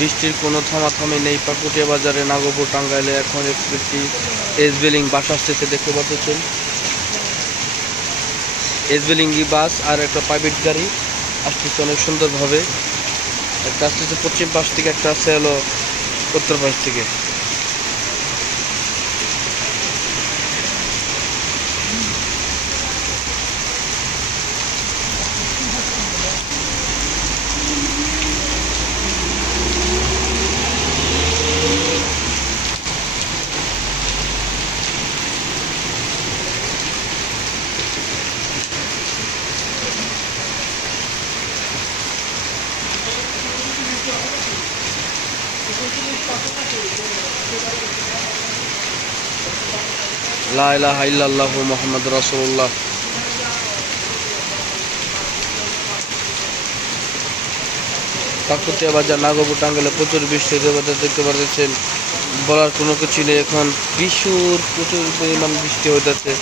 বৃষ্টির কোনো থামাথামি নেই পাকুটিয়া বাজারে নাগপুর টাঙ্গাইলে। এখন একটি এসবিলিং বাস আসতেছে, দেখতে পাচ্ছেন এসবিলিঙ্গি বাস আর একটা প্রাইভেট গাড়ি আসতেছে অনেক সুন্দরভাবে। একটা আসতেছে পশ্চিম পাশ থেকে, একটা আসছে হলো উত্তর পাশ থেকে। লা ইলাহা ইল্লাল্লাহু মুহাম্মাদুর রাসূলুল্লাহ। পাকুটিয়া বাজার নাগপুর টাঙ্গাইলে প্রচুর বৃষ্টি হতে দেখতে পাচ্ছেন, বলার কোনো কিছু নেই। এখন প্রচুর পরিমাণ বৃষ্টি হইতেছে।